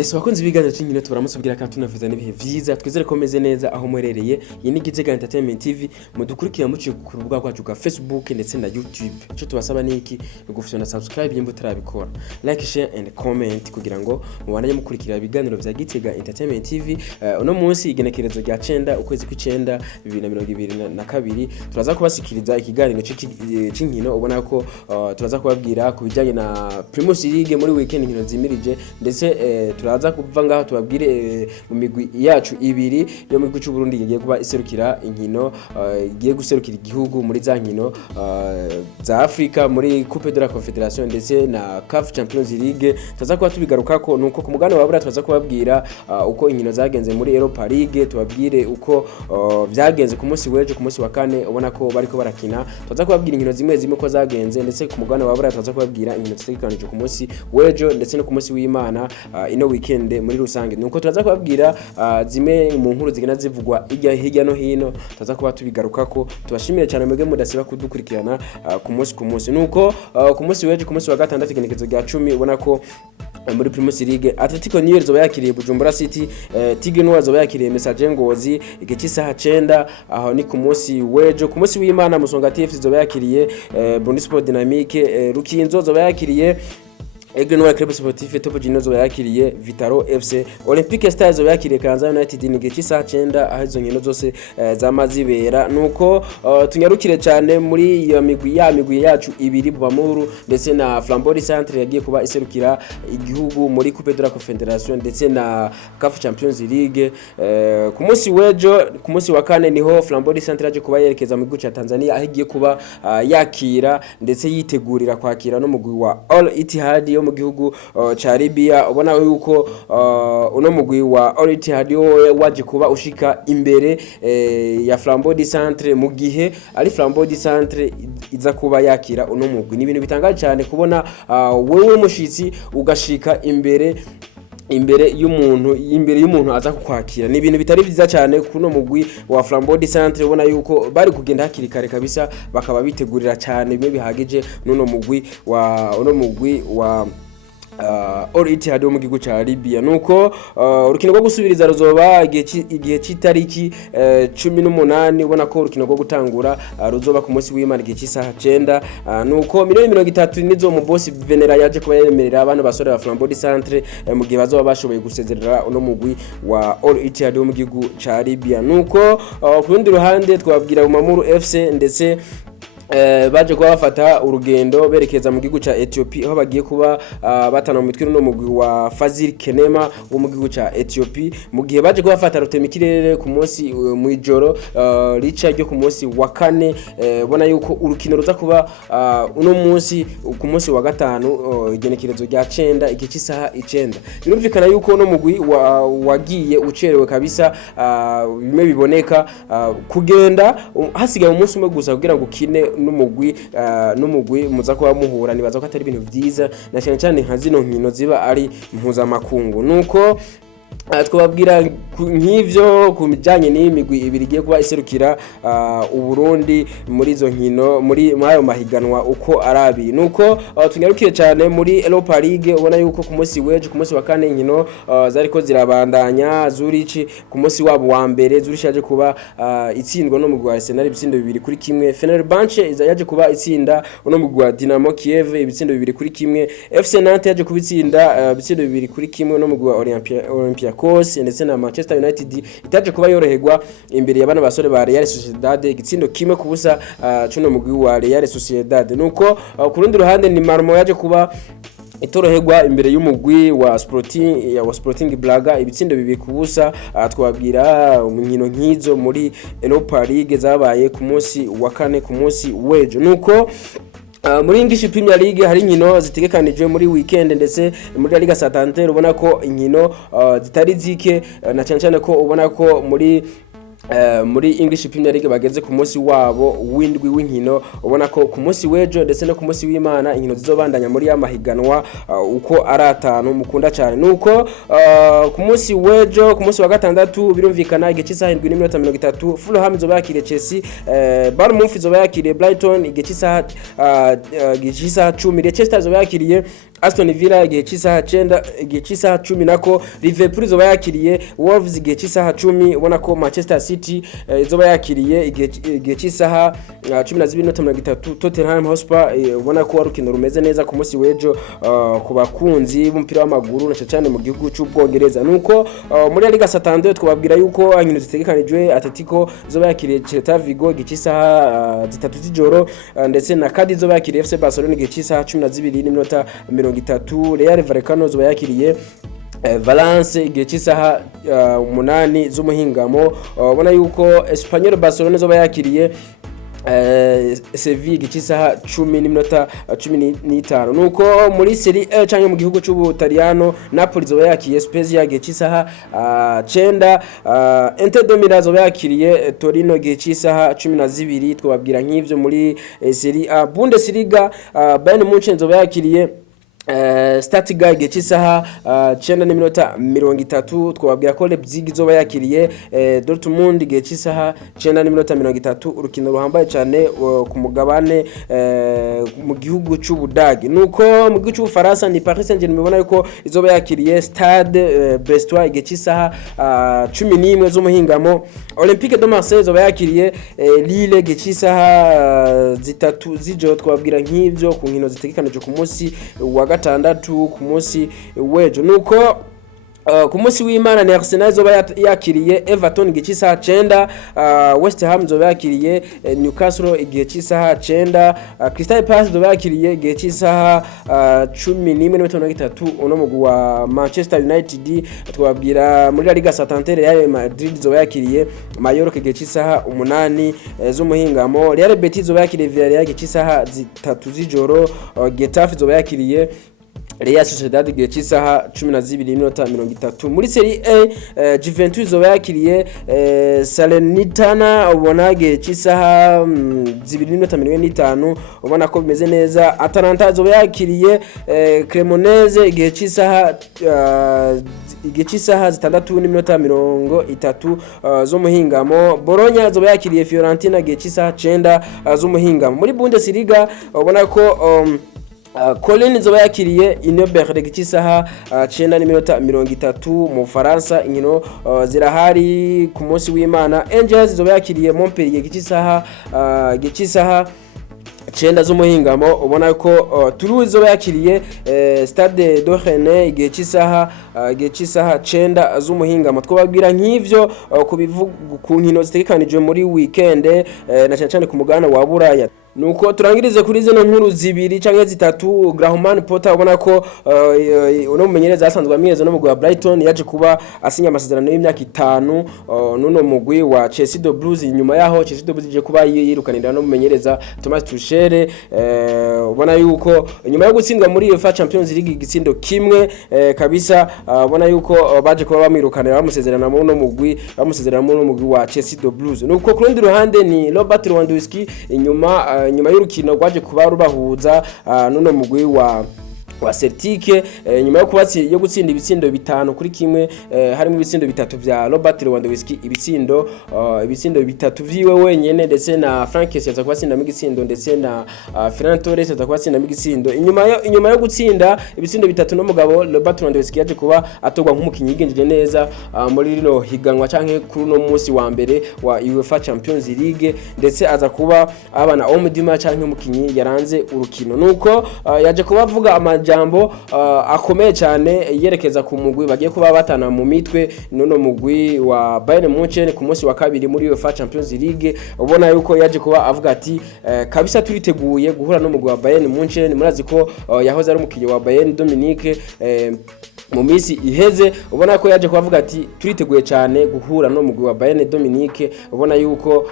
Yesu bakunze ibiganiro cy'inkino tubaramusubwira kandi tunavuza n'ibihe vyiza twizere ko meze neza aho mwerereye. Iyi ni Gitega Entertainment Tv mudukurikira muciye ku rubuga rwacu rwa Facebook ndetse na YouTube. Ico tubasaba ni iki gufisha na subscribe yimbo tarabikora, like, share and comment kugira ngo mubandanye mukurikira ibiganiro vya Gitega Entertainment TV. Uno munsi igenekerezo rya 9 ukwezi kw'icenda 2022 turaza kubasikiriza ikiganiro cy'inkino. Ubona ko turaza kubabwira ku bijanye na Premier League muri weekend inkino zimirije, ndetse turaza kuva ngaho tubabwire mu migwi yacu ibiri yo mu gihugu cy'u Burundi igiye kuba iserukira inkino, igiye guserukira igihugu muri za nkino za Afrika muri Coupe de la Confederation ndetse na CAF Champions League. Turaza kuba tubigarukako nuko ku mugano wabura turaza kubabwira uko inkino zagenze muri Europa League, tubabwire uko vyagenze ku munsi w'ejo, ku munsi wa kane ubona ko bariko barakina. Turaza kubabwira inkino zimwe ko zagenze, ndetse ku mugano wabura turaza kubabwira inkino zitegekanijwe ku munsi w'ejo ndetse no ku munsi w'Imana ino weekend muri rusange. Nuko turaza kubabwira zimwe mu nkuru zigena zivugwa hirya no hino, turaza kuba tubigarukako. Tubashimire cyane mwebwe mudasiba kudukurikirana ku munsi. Nuko ku munsi w'ejo, ku munsi wa gatandatu igenekerezo rya 10 ubona ko muri Premier League Atletico New zoba yakiriye Bujumbura City, Tigre Noir zoba yakiriye Messager Ngozi igice isaha 9 aho ni ku munsi w'ejo. Ku munsi w'Imana Musonga TF zoba yakiriye Bundesport Dynamique, Rukinzo zoba yakiriye Aigle Noir Club Sportif, Top Junior zoba yakiriye Vitaro FC, Olympique Stars zoba yakiriye Kanza United n'igice isaha 9 aho izo nkino zose zamazibera. Nuko tunyarukire cyane muri iyo migwi yacu ibiri Bamuru ndetse na Flambeau Centre yagiye kuba iserukira igihugu muri Coupe de la Confederation ndetse na CAF Champions League. Ku munsi w'ejo, ku munsi wa kane niho Flambeau Centre yaje kuba yerekeza mu gihugu cya Tanzania aho igiye kuba yakira ndetse yitegurira kwakira no mugwi wa Al Ittihad yo mu gihugu cha Libya. Ubona yuko uno mugwi wa Al Ittihad waje kuba ushika imbere ya Flambeau Centre, mu gihe ari Flambeau Centre iza kuba yakira uno mugwi. Ni ibintu bitangaje cyane kubona wewe mushitsi ugashika imbere y'umuntu aza kukwakira. Ni ibintu bitari byiza cyane kuno mugwi wa Flambeau Centre. Ubona yuko bari kugenda hakiri kare kabisa, bakaba bitegurira cyane bimwe bihagije n'uno mugwi wa Al Ittihad mu gihugu cya Libya. Nuko urukino rwo gusubiriza ruzoba igihe cy'itariki 18. Ubona ko urukino rwo gutangura ruzoba ku munsi w'Imana igihe cy'isaha 9. Nuko 30 nizo mu boss Venera yaje kuba yemerera abana basore ba Flambeau Centre mu gihe bazoba bashoboye gusezerera uno mugwi wa Al Ittihad mu gihugu cya Libya. Nuko ku rundi ruhande twabwira Amakuru FC ndetse baje kuba bafata urugendo berekeza mu gihugu cya Ethiopia aho bagiye kuba batana mu mitwe no mugwi wa Fazil Kenema wo mu gihugu cya Ethiopia, mu gihe baje kuba bafata rutemikirere ku munsi mu ijoro rica ryo ku munsi wa kane. Bona yuko urukino ruza kuba uno munsi ku munsi wa gatanu igenekerezo rya 9 igice isaha 9. Birumvikana yuko no mugwi wagiye ucerewe kabisa, bimwe biboneka kugenda hasigaye umunsi umwe gusa kugira ngo kine n'umugwi muza kuba muhura. Nibaza ko atari ibintu byiza na cyane nka zino nkino ziba ari mpuzamakungu. Nuko twababwira nk'ivyo ku bijanye n'imigwi ibiri igiye kuba iserukira Uburundi muri izo nkino muri ayo mahiganwa uko arabi. Nuko tunyarukiye cyane muri Europa League. Ubona yuko ku munsi w'ejo, ku munsi wa kane inkino zariko zirabandanya. Zurich ku munsi wabo wa mbere, Zurich yaje kuba itsindwa no mugwi wa Arsenal ibitsindo 2-1. Fenerbahce yaje kuba itsinda no mugwi wa Dynamo Kiev ibitsindo 2-1. FC Nantes yaje kubitsinda ibitsindo 2-1 no mugwi wa Olympiacos ndetse na Manchester United itaje kuba yoroherwa imbere y'abana basore ba Real Sociedad igitsindo 1-0 cuno mugwi wa Real Sociedad. Nuko ku rundi ruhande ni Malmo yaje kuba itoroherwa imbere y'umugwi wa Sporting Braga ibitsindo 2-0. Twabwira inkino nk'izo muri Europa League zabaye ku munsi wa kane, ku munsi w'ejo. Nuko muri English Premier League hari inkino zitegekanijwe muri weekend ndetse muri Liga Santander. Ubona ko inkino zitari zike na cyane ko ubona ko muri English Premier League bageze ku munsi wabo w'indwi w'inkino. Ubona ko ku munsi w'ejo ndetse no ku munsi w'Imana inkino zizobandanya muri ya mahiganwa uko ari 5 mukunda cyane. Nuko ku munsi w'ejo, ku munsi wa gatandatu birumvikana igice isaha 7:30 Fulham zoba yakiriye Chelsea, Bournemouth zoba yakiriye Brighton igice isaha 10, Leicester zoba yakiriye Aston Villa igihe cy'isaha 9 igihe cy'isaha 10 nako Liverpool zoba yakiriye Wolves igihe cy'isaha 10 ubona ko Manchester City zoba yakiriye igihe cy'isaha 12:30 Tottenham Hotspur ubona ko warukino rumeze neza ku munsi wejo ku bakunzi b'umupira w'amaguru na cyane mu gihugu cy'Ubwongereza nuko muri Liga Santander twababwira yuko inkino zitegekanijwe Atletico zoba yakiriye Celta Vigo igihe cy'isaha 3 z'ijoro ndetse na Cadiz zoba yakiriye FC Barcelona igihe cy'isaha 12:30 Real Vallecano zoba yakiriye Valence igihe cy'isaha 8 z'umuhingamo ubona yuko Espanyol Barcelona zoba yakiriye Sevilla igihe cy'isaha 10:15 nuko muri Serie A cyangwa mu gihugu cy'Ubutaliyano Napoli zoba yakiriye Spezia igihe cy'isaha 9 Inter de Milan zoba yakiriye Torino igihe cy'isaha 12 twababwira nk'ivyo muri Serie A. Bundesliga Bayern Munich zoba yakiriye Stuttgart igihe cy'isaha 9:30 twababwira ko Leipzig zoba yakiriye Dortmund igihe cy'isaha 9:30 urukino ruhambaye cyane ku mugabane mu gihugu cy'Ubudagi nuko mu gihugu cy'Ufaransa ni Paris Saint-Germain mubona yuko izoba yakiriye Stade Brestois igihe cy'isaha 11 z'umuhingamo. Olympique de Marseille zoba yakiriye Lille igihe cy'isaha 3 z'ijoro twababwira nk'ivyo ku nkino zitegekanije ku munsi wa gatandatu ku munsi wejo nuko ku munsi w'Imana ni Arsenal zoba yakiriye Everton igihe cy'isaha 9 West Ham zoba yakiriye Newcastle igihe cy'isaha 9 Crystal Palace zoba yakiriye igihe cy'isaha 11:30 uno mugwi wa Manchester United twabwira muri Liga Santander Real Madrid zoba yakiriye Mallorca igihe cy'isaha 8 z'umuhingamo. Real Betis zoba yakiriye Villarreal igihe cy'isaha 3 z'ijoro Getafe zoba yakiriye Real Sociedad igihe cy'isaha 12:30 muri Serie A Juventus zoba yakiriye Salernitana ubona igihe cy'isaha 2:45 ubona ko bimeze neza. Atalanta zoba yakiriye Cremonese igihe cy'isaha 6:30 z'umuhingamo. Bologna zoba yakiriye Fiorentina igihe cy'isaha 9 z'umuhingamo. Muri Bundesliga ubona ko Colin zoba yakiriye Inobert igihe cy'isaha 9:30 mu Faransa. Inkino zirahari ku munsi w'Imana. Angels zoba yakiriye Montpellier igihe cy'isaha 9 z'umuhingamo ubona ko Toulouse zoba yakiriye Stade de Rennes igihe cy'isaha 9 z'umuhingamo. Twababwira nk'ivyo ku nkino zitegekanijwe muri weekend na cyane ku mugabane wa Buraya nuko turangirize kuri zino nkuru zibiri canke zitatu. Graham Potter ubona ko uno mumenyereza asanzwe amiyeze no mugwi wa Brighton yaje kuba asinya amasezerano y'imyaka 5 nuno mugwi wa Chelsea the Blues. Inyuma yaho Chelsea the Blues ije kuba yirukanira no mumenyereza Thomas Tuchel ubona yuko inyuma yo gutsindwa muri UEFA Champions League igitsindo kimwe kabisa ubona yuko baje kuba bamirukanira bamusezerana mu no mugwi wa Chelsea the Blues. Nuko ku rundi ruhande ni Robert Lewandowski inyuma y'urukino rwaje kuba rubahuza nuno mugwi wa Celtic nyuma yo gutsinda ibitsindo 5-1 harimo ibitsindo 3 vya Robert Lewandowski ibitsindo 3 viwe wenyene ndetse na Frank Kessié kwatsinda mu gitsindo ndetse na Ferran Torres kwatsinda mu gitsindo. Inyuma yo gutsinda ibitsindo 3 no mugabo Robert Lewandowski yaje kuba atogwa nk'umukinyi yigenjeje neza muri rino higanwa canke kuri no munsi wa mbere wa UEFA Champions League ndetse aza kuba abana omudima canke umukinyi yaranze urukino. Nuko yaje kuba avuga jambo akomeye cyane yerekeza ku mugwi bagiye kuba batana mu mitwe nono mugwi wa Bayern Munich ku munsi wa kabiri muri UEFA Champions League. Ubona yuko yaje kuba avuga ati kabisa turiteguye guhura no mugwi wa Bayern Munich. Murazi ko yahoze ari umukinyi wa Bayern Dominique mu minsi iheze. Ubona ko yaje kuvuga ati turiteguye cyane guhura no mugwi wa Bayern Dominique. Ubona yuko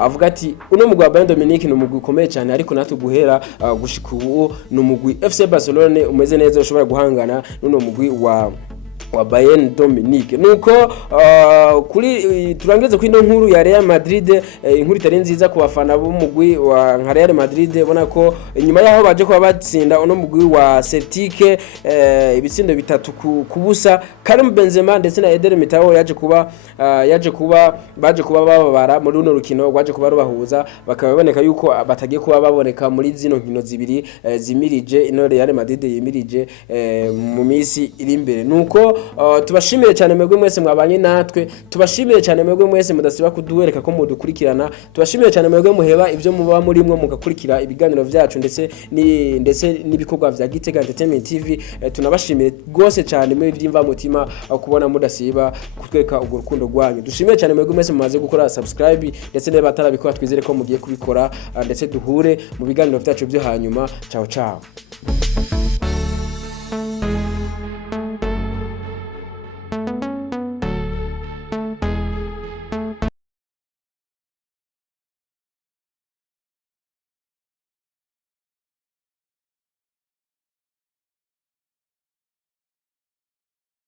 avuga ati uno mugwi wa Bayern Dominique no mugwi ukomeye cyane ariko natwe guhera gushika ubu no mugwi FC Barcelona umeze neza ushobora guhangana n'uno mugwi wa Bayern Dominique nuko kuri turangeze ku ino nkuru ya Real Madrid inkuru itari nziza ku bafana b'umugwi wa Real Madrid bona ko inyuma yaho baje kuba batsinda uno mugwi wa Celtic ibitsindo bitatu kubusa Karim Benzema ndetse na Eder Militao baje kuba bababara muri uno rukino rwaje kuba rubahuza bakaba baboneka yuko batagiye kuba baboneka muri zino nkino zibiri zimirije ino Real Madrid yimirije mu misi iri imbere nuko tubashimire cyane mwebwe mwese mwabanye natwe tubashimire cyane mwebwe mwese mudasiba kuduhereka ko mudukurikirana tubashimire cyane mwebwe muheba ivyo muba muri mwe mugakurikira ibiganiro vyacu ndetse n'ibikorwa vya Gitega Entertainment TV tunabashimire gose cyane mwe byimva mutima kubona mudasiba kutweka urwo rukundo rwanyu dushimire cyane mwebwe mwese mumaze gukora subscribe ndetse ne batarabikora twizere ko mugiye kubikora ndetse duhure mu biganiro vyacu byo hanyuma ciao ciao